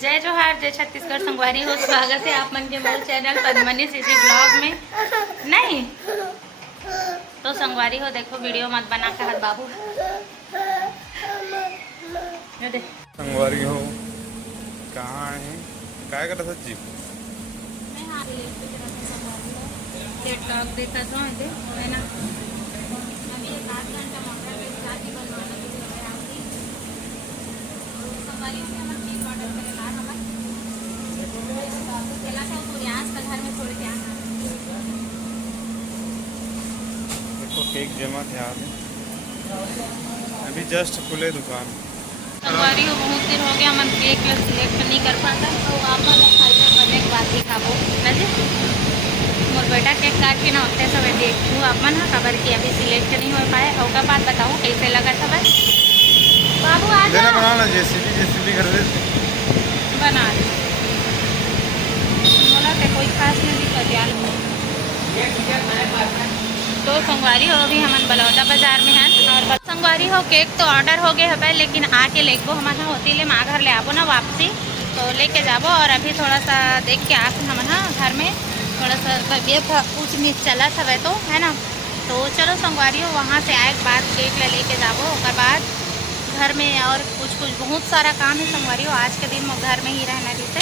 जय जोहार, जय छत्तीसगढ़। संगवारी हो, स्वागत है आप मन के मेरे चैनल पद्मनी सिटी ब्लॉग में। नहीं तो संगवारी हो, देखो वीडियो मत बना के हाथ बाबू। ये देख संगवारी हो कहाँ है, क्या कर रहा था जी? देखा तो है ना, अभी 1 घंटा मोटर में शादी बनवाना भी है आपकी। संगवारी में हम केक ऑर्डर करेला हम केला था तो यहाँ का घर में छोड़ के आना। देखो केक जमा थे आगे, अभी जस्ट खुले दुकान। संगवारी हो, बहुत दिन हो गया मन केक सिलेक्ट नहीं कर पाता, तो आप वाला फाइनल बनने के बाद ही खाबो ना जी। मोर बेटा केक काट के ना होते सब देखूँ अपन हाँ खबर की अभी सिलेक्ट नहीं हो पाए। और का बात बताऊँ कैसे लगा था बस बाबू आ जा बनाना जेसीबी कर दे बना बोला थे कोई खास नहीं कर यार। तो संगवारी हो अभी हमन बलौदा बाजार में हैं और संगवारी हो केक तो ऑर्डर हो गए है, लेकिन आके लेको हमारा होती ले माँ घर ले आबो ना वापसी तो लेके जाबो। और अभी थोड़ा सा देख के आके हम हाँ घर में थोड़ा सा तबीयत ऊँच नीच चला था तो है ना। तो चलो संगवारी हो वहाँ से आए के बाद केक लेके जाबो। और बाद घर में और कुछ बहुत सारा काम है संगवारी हो। आज के दिन में घर में ही रहना जैसे,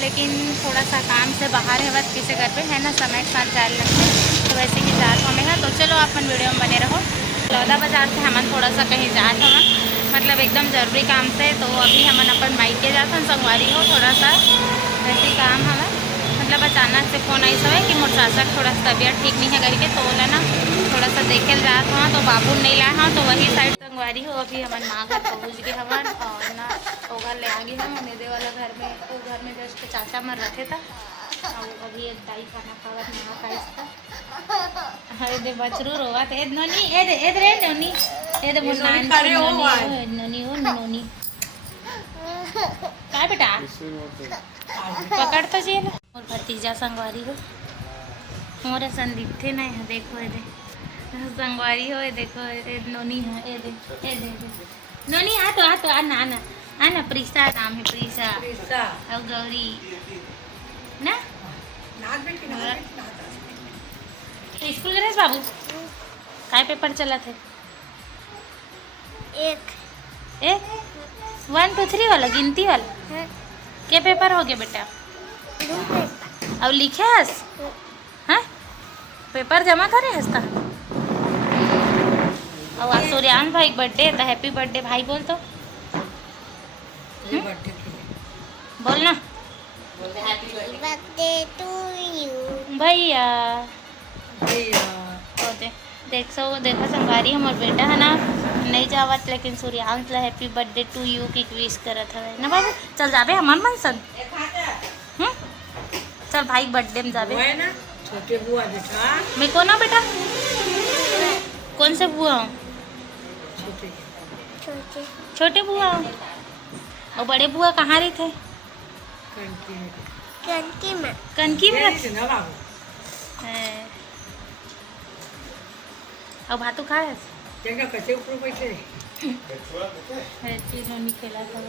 लेकिन थोड़ा सा काम से बाहर है बस किसी घर पे है ना, समय के साथ जाने लगते तो वैसे ही जात हमें है। तो चलो अपन वीडियो में बने रहो। बलौदा बाजार से हमन थोड़ा सा कहीं जात हमन, मतलब एकदम ज़रूरी काम से। तो अभी हमन अपन बाइक के जाते हैं संगवारी हो, थोड़ा सा वैसे काम हमें मतलब अचानक से फ़ोन आई समय कि मोर सासा थोड़ा सा तबीयत ठीक नहीं है करके, तो बोला ना थोड़ा सा देखे जात हाँ तो बाबू नहीं लाए हाँ तो वही साइड संगवारी हो। अभी हमन माँ घर पहुँच गए हमन और ना वो घर ले आ गए हम मेरे वाला घर में। वो घर में जस्ट चाचा मर रखे था और अभी एक दाई खाना खावत नहा खाइस अरे दे बचरू रोवत ए नोनी ए रे नोनी ए दे मुन्ना नोनी हो नोनी काय बेटा पकड़ तो जी ना। और भतीजा संगवारी हो मोरे संदीप थे ना, यहाँ देखो ये दे संगवारी हो, ये देखो ये नोनी है ये दे नोनी आ तो आना प्रीसा नाम है प्रीसा और गौरी ना स्कूल गए बाबू काय पेपर चला थे एक 1 2 3 वाला गिनती वाला क्या पेपर हो गया बेटा? अब लिखे हस हाँ पेपर जमा करे हंसता। और आज सूर्यान भाई बर्थडे तो हैप्पी बर्थडे भाई बोल तो बोल ना बर्थडे टू यू भैया। तो देखो संगवारी हमार बेटा है ना नहीं जावत, लेकिन सूर्यांश ला हैप्पी बर्थडे टू यू की विश करत है ना बाबू। चल जाबे हमार मन सन चल भाई बर्थडे में जाबे छोटे बुआ देखा मैं को ना बेटा कौन से बुआ हूँ? छोटे बुआ हूँ। और बड़े बुआ कहाँ रहे थे? कनकी में और भातू खाए कैसे ऊपर बैठे खेला था।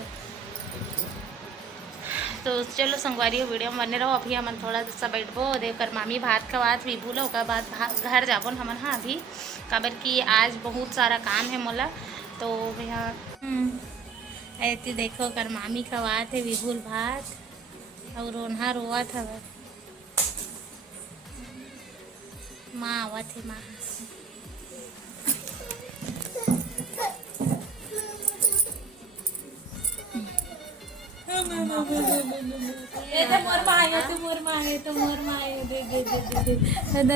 तो चलो संगवारी वीडियो में बने रहो। अभी हमन थोड़ा सा बैठबो देवकर मामी भात खवात भी भूलो ओकर बाद घर जाबो हमन हाँ अभी काबर कि आज बहुत सारा काम है मोला। तो भैया ऐसे देखो कर मामी खवात है विभूल भात और रोन्हा रोवत हवे माँ आवत है माँ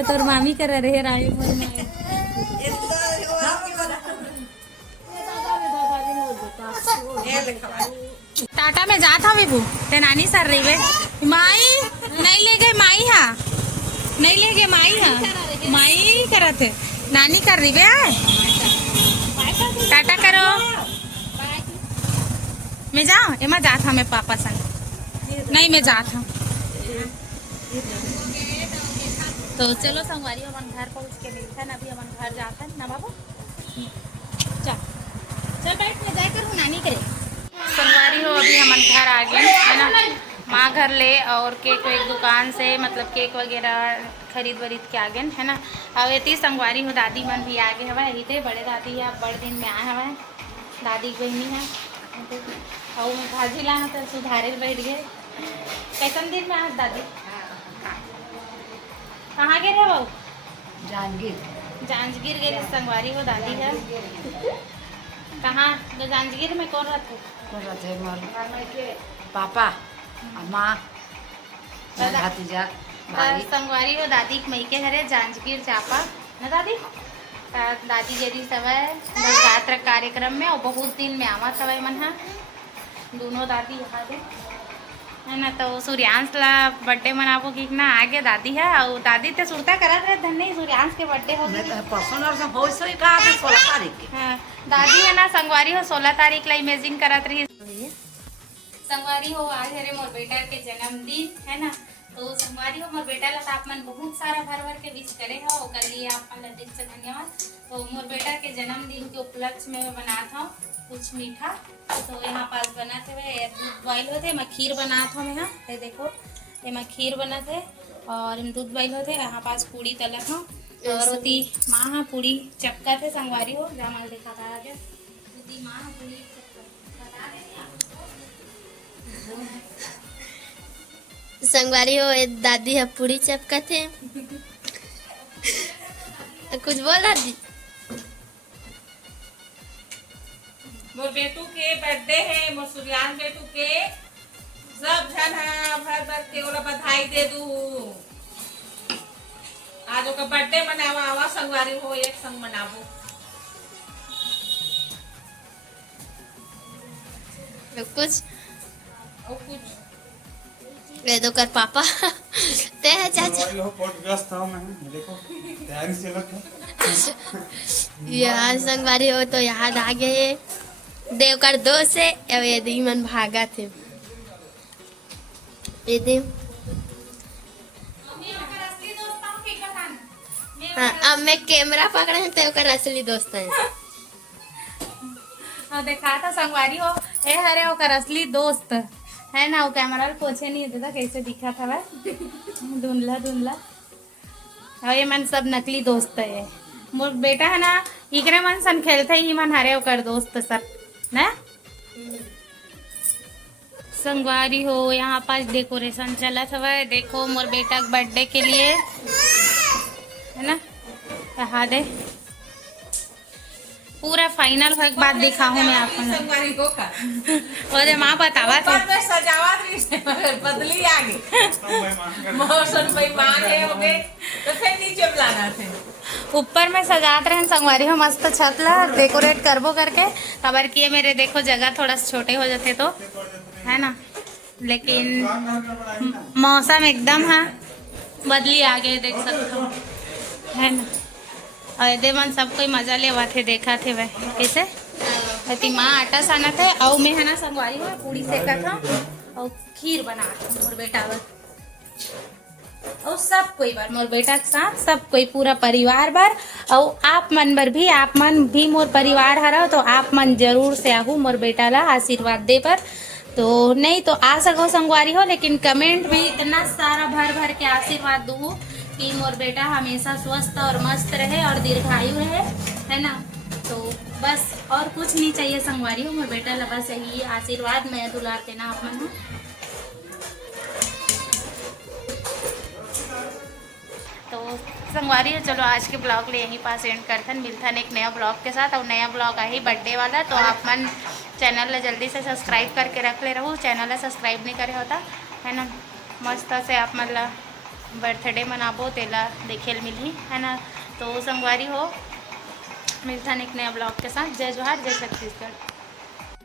तोर मामी कर रहे राय मोर माए टाटा में जात हूँ विभू ते नानी सर रही वे माई नहीं ले गए माई हा नहीं ले गए माई हा माई करत है नानी कर रही वे टाटा करो मैं जाऊँ एमा जात हूँ मैं पापा संग नहीं मैं जात हूँ। तो चलो संगवारी अपन घर पहुँच के मिलता ना अभी अपन घर जाता ना बाबू चल बैठ में जाकर हूँ नानी करे संगवारी हो अभी हमन घर आ गए है ना, माँ घर ले और केक एक दुकान से मतलब केक वगैरह खरीद वरीद के आ गए है ना। अब ये संगवारी हो दादी मन भी आ गए हवा, यही थे बड़े दादी है बड़े दिन में आए हवा, दादी बहनी है और मैं भाजी लाना तो सुधारे बैठ गए। कैसन दिन में आज दादी कहाँ गए रहे बाबू? जांजगीर गए संगवारी हो दादी है। कहाँ तो जांजगीर में कौन रहते? पापा माँ भतीजा संगवारी हो दादी के मई के घरे जांजगीर चापा ना दादी। दादी जरी सवै रात्र कार्यक्रम में और बहुत दिन में आवा सवै मन है दोनों दादी यहाँ दे है ना। तो सूर्यांश ला बर्थडे मनाबो कि ना आगे दादी है और दादी ते सुरता करत रहे धन्य सूर्यांश के बर्थडे हो गए हाँ दादी है ना संगवारी हो 16 तारीख ला इमेजिंग करत रही। संगवारी हो आज हरे मोर बेटा के जन्मदिन है ना, तो संगवारी हो मोर बेटा ला आप मन बहुत सारा भर के विश करे हो ओकर लिए आप मन ला दिल से धन्यवाद। तो मोर बेटा के जन्मदिन के उपलक्ष्य में मैं बनाता हूँ कुछ मीठा, तो यहाँ पास बनाते हुए दूध बॉइल होते मैं खीर बनाता हूँ यहाँ ये देखो ये मैं खीर बनाते और दूध बॉइल होते यहाँ पास पूड़ी तलत हूँ और होती माँ हाँ पूड़ी चपका थे संगवारी हो जहाँ माल देखा था आगे होती माँ पूड़ी बता संगवारी हो ए दादी है पूरी चपका थे कुछ बोल दादी। मोर बेटू के बर्थडे है, मोर सूर्यान बेटू के सब जन है भर भर के ओला बधाई दे दू। आज ओका बर्थडे मनावा आवा संगवारी हो एक संग मनाबो। कुछ और कुछ ये तो कर पापा ते है चाचा पॉडकास्ट था मैं देखो तैयारी से लग यहाँ संगवारी हो तो याद आ गए देवकर दो से अब ये दी मन भागा थे ये दी हाँ अब मैं कैमरा पकड़े हैं देवकर असली दोस्त है। देखा था संगवारी हो ए हरे ओकर असली दोस्त है ना, वो कैमरा पोछे नहीं होता था कैसे दिखा था वह धुंधला धुंधला और ये मन सब नकली दोस्त है। मोर बेटा है ना इकरे मन सन खेलते ही मन हरे ओकर दोस्त सब ना। संगवारी हो यहाँ पास डेकोरेशन चला था देखो मोर बेटा के बर्थडे के लिए है ना, यहाँ दे पूरा फाइनल हो एक बात दिखाऊं मैं आपको संगवारी हो का और माँ बतावा थे ऊपर में सजावट रही मगर बदली आ गई मौसम बेईमान है हो गए तो फिर नीचे बुलाना थे। ऊपर में सजात रहे संगवारी हो मस्त छत ला डेकोरेट करबो करके खबर किए मेरे देखो जगह थोड़ा सा छोटे हो जाते तो है ना, लेकिन मौसम एकदम है बदली आ गए देख सकते हो है ना। और दे मन सब कोई मजा लेवा थे देखा थे वह कैसे अति माँ आटा साना थे और मैं है ना संगवारी हो पूड़ी सेका था और खीर बना मोर बेटा बर और सब कोई बार मोर बेटा के साथ सब कोई पूरा परिवार बार और आप मन बर भी आप मन भी मोर परिवार हरा तो आप मन जरूर से आहू मोर बेटा ला आशीर्वाद दे पर। तो नहीं तो आ सको संगवारी हो लेकिन कमेंट में इतना सारा भर के आशीर्वाद दूँ कि मोर बेटा हमेशा स्वस्थ और मस्त रहे और दीर्घायु रहे है ना। तो बस और कुछ नहीं चाहिए संगवारी हो मोर बेटा ला बस यही आशीर्वाद मैं दुलार देना आप मन। तो संगवारी हो चलो आज के ब्लॉग ले यहीं पास एंड करथन मिलथन एक नया ब्लॉग के साथ और नया ब्लॉग आई बर्थडे वाला। तो आप मन चैनल ला जल्दी से सब्सक्राइब करके रख ले रहूँ, चैनल ला सब्सक्राइब नहीं करे होता है ना। मस्त से आप मन ला बर्थडे मनाबो तेला देखे मिली है ना। तो संगवारी हो मिलथन एक नया ब्लॉग के साथ। जय जोहार जय छत्तीसगढ़।